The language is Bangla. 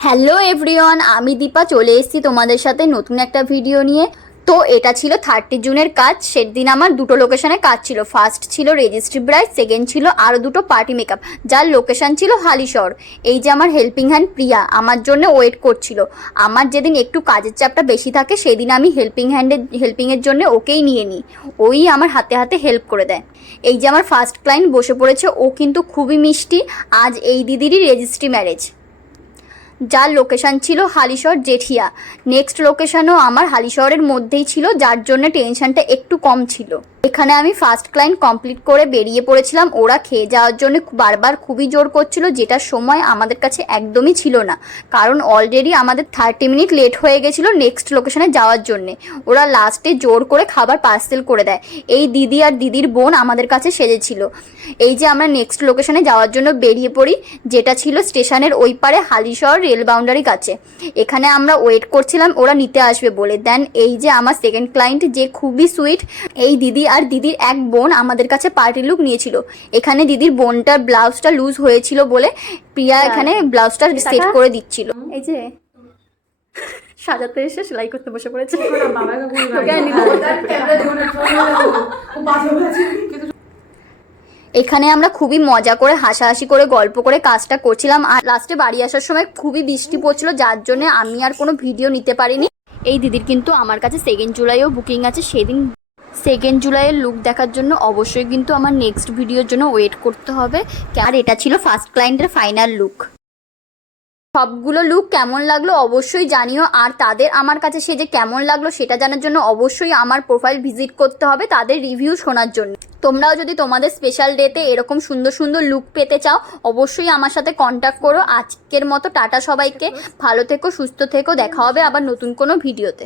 হ্যালো এভরিওয়ান, আমি দীপা চলে এসেছি তোমাদের সাথে নতুন একটা ভিডিও নিয়ে। তো এটা ছিল 30 জুনের কাজ। সেদিন আমার দুটো লোকেশনে কাজ ছিল। ফার্স্ট ছিল রেজিস্ট্রি ব্রাইড, সেকেন্ড ছিল আরও দুটো পার্টি মেকআপ, যার লোকেশন ছিল হালিশহর। এই যে আমার হেল্পিং হ্যান্ড প্রিয়া আমার জন্য ওয়েট করছিল। আমার যেদিন একটু কাজের চাপটা বেশি থাকে সেদিন আমি হেল্পিংয়ের জন্য ওকেই নিয়ে নিই। ওই আমার হাতে হাতে হেল্প করে দেয়। এই যে আমার ফার্স্ট ক্লায়েন্ট বসে পড়েছে, ও কিন্তু খুবই মিষ্টি। আজ এই দিদিরই রেজিস্ট্রি ম্যারেজ, যার লোকেশান ছিল হালিশহর জেঠিয়া। নেক্সট লোকেশানও আমার হালিশহরের মধ্যেই ছিল, যার জন্য টেনশনটা একটু কম ছিল। এখানে আমি ফার্স্ট ক্লায়েন্ট কমপ্লিট করে বেরিয়ে পড়েছিলাম। ওরা খেয়ে যাওয়ার জন্য বারবার খুবই জোর করছিল, যেটার সময় আমাদের কাছে একদমই ছিল না, কারণ অলরেডি আমাদের 30 মিনিট লেট হয়ে গেছিলো নেক্সট লোকেশানে যাওয়ার জন্যে। ওরা লাস্টে জোর করে খাবার পার্সেল করে দেয়। এই দিদি আর দিদির বোন আমাদের কাছে সেজেছিল। এই যে আমরা নেক্সট লোকেশানে যাওয়ার জন্য বেরিয়ে পড়ি, যেটা ছিল স্টেশনের ওই পারে হালিশহর রেল বাউন্ডারি কাছে। এখানে আমরা ওয়েট করছিলাম ওরা নিতে আসবে বলে। দেন এই যে আমার সেকেন্ড ক্লায়েন্ট, যে খুবই সুইট, এই দিদি আর দিদির এক বোন আমাদের কাছে পার্টি লুক নিয়েছিল। এখানে দিদির বোনটার ব্লাউজটা লুজ হয়েছিল বলে প্রিয়া এখানে ব্লাউজটা সেট করে দিচ্ছিল। এই যে সাজাতে এসে সেলাই করতে বসে পড়েছে। এখানে আমরা খুবই মজা করে হাসাহাসি করে গল্প করে কাজটা করছিলাম। আর লাস্টে বাড়ি আসার সময় খুবই বৃষ্টি পড়ছিল, যার জন্য আমি আর কোনো ভিডিও নিতে পারিনি। এই দিদির কিন্তু আমার কাছে 2 জুলাইও বুকিং আছে। সেদিন 2 জুলাইয়ের লুক দেখার জন্য অবশ্যই কিন্তু আমার নেক্সট ভিডিওর জন্য ওয়েট করতে হবে। আর এটা ছিল ফার্স্ট ক্লায়েন্টের ফাইনাল লুক। সবগুলো লুক কেমন লাগলো অবশ্যই জানিও। আর তাদের আমার কাছে সেজে কেমন লাগলো সেটা জানার জন্য অবশ্যই আমার প্রোফাইল ভিজিট করতে হবে তাদের রিভিউ শোনার জন্য। তোমরাও যদি তোমাদের স্পেশাল ডেতে এরকম সুন্দর সুন্দর লুক পেতে চাও অবশ্যই আমার সাথে কন্ট্যাক্ট করো। আজকের মতো টাটা সবাইকে, ভালো থেকো, সুস্থ থেকো, দেখা হবে আবার নতুন কোনো ভিডিওতে।